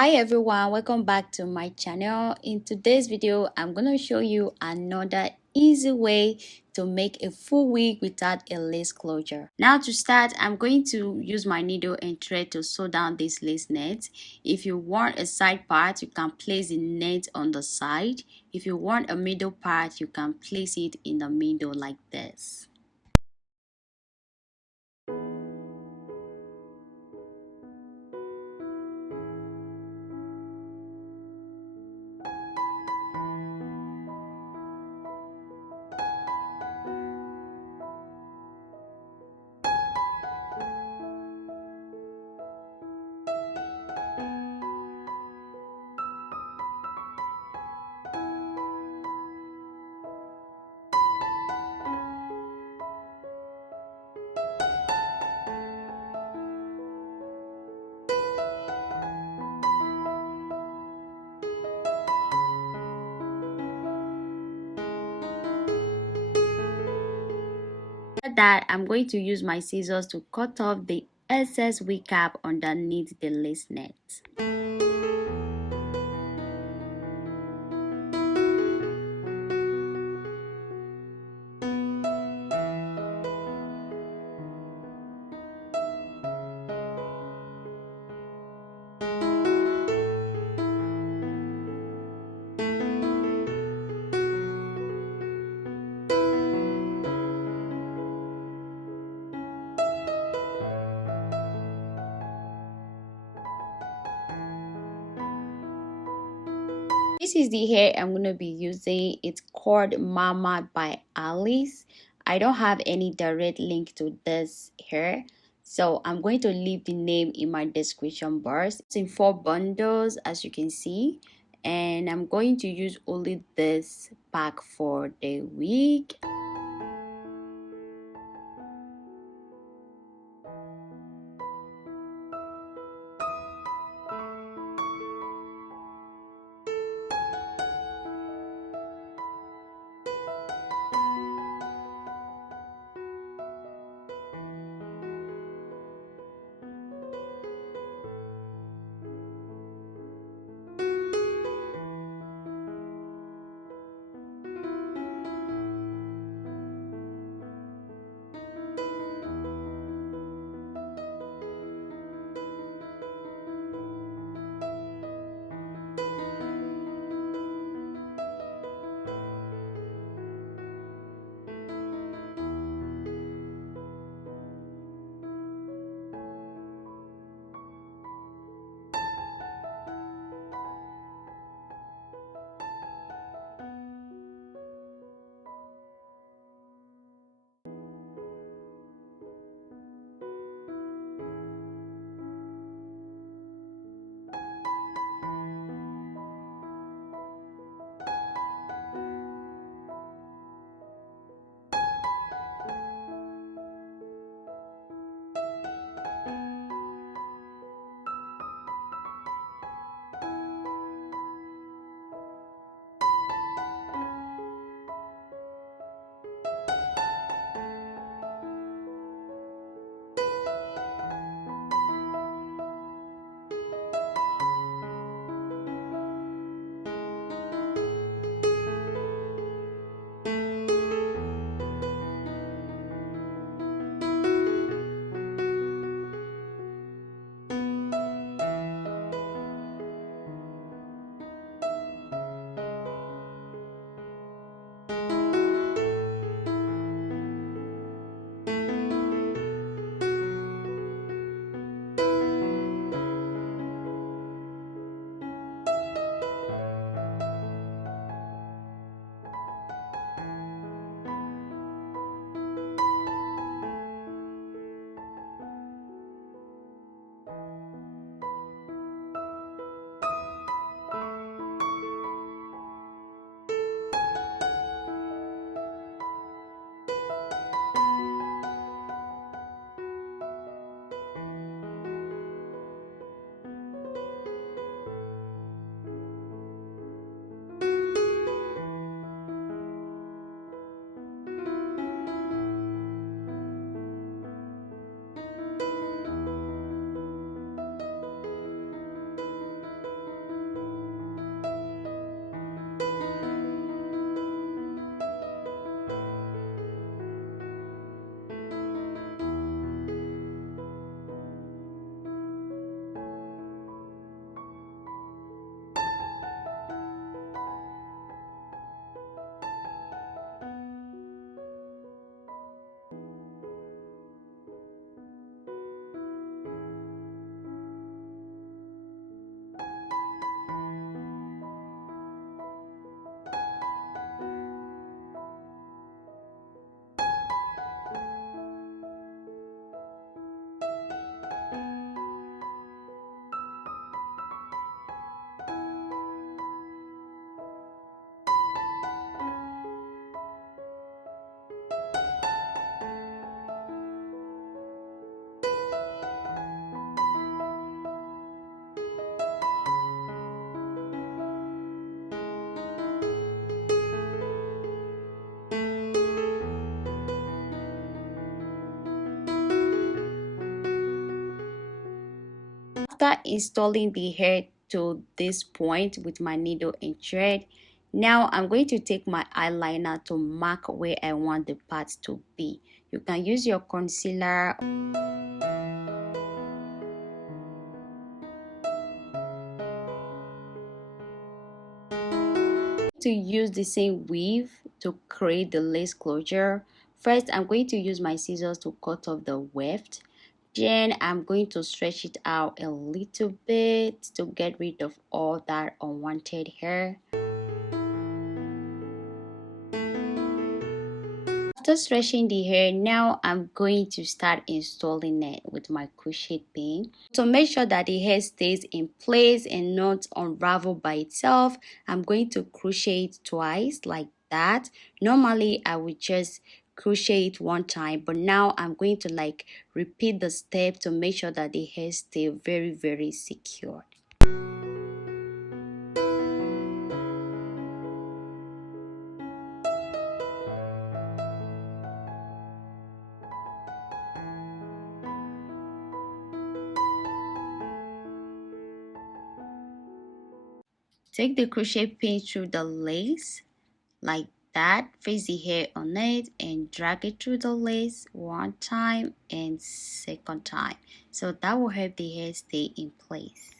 Hi everyone, welcome back to my channel. In today's video I'm going to show you another easy way to make a full wig without a lace closure. Now to start, I'm going to use my needle and thread to sew down this lace net. If you want a side part, you can place the net on the side. If you want a middle part, you can place it in the middle like this. After that, I'm going to use my scissors to cut off the excess wig cap underneath the lace net. This is the hair I'm going to be using. It's called Mama by Alice. I don't have any direct link to this hair, so I'm going to leave the name in my description box. It's in 4 bundles as you can see, and I'm going to use only this pack for the wig. After installing the hair to this point with my needle and thread, now I'm going to take my eyeliner to mark where I want the part to be. You can use your concealer. To use the same weave to create the lace closure. First, I'm going to use my scissors to cut off the weft. Then I'm going to stretch it out a little bit to get rid of all that unwanted hair. After stretching the hair, now I'm going to start installing it with my crochet pin. To make sure that the hair stays in place and not unravel by itself, I'm going to crochet it twice like that. Normally I would just crochet it one time, but now I'm going to repeat the step to make sure that the hair stay very secure. Take the crochet pin through the lace like that, place the hair on it and drag it through the lace one time and second time, so that will help the hair stay in place.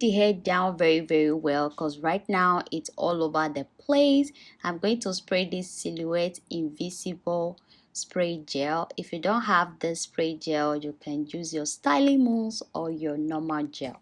The hair down very well, because right now it's all over the place. I'm going to spray this Silhouette Invisible spray gel. If you don't have this spray gel, you can use your styling mousse or your normal gel.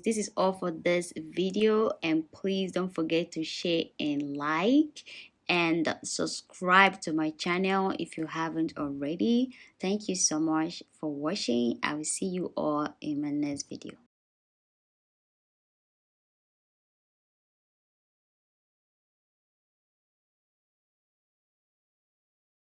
This is all for this video, and please don't forget to share and like and subscribe to my channel if you haven't already. Thank you so much for watching. I will see you all in my next video.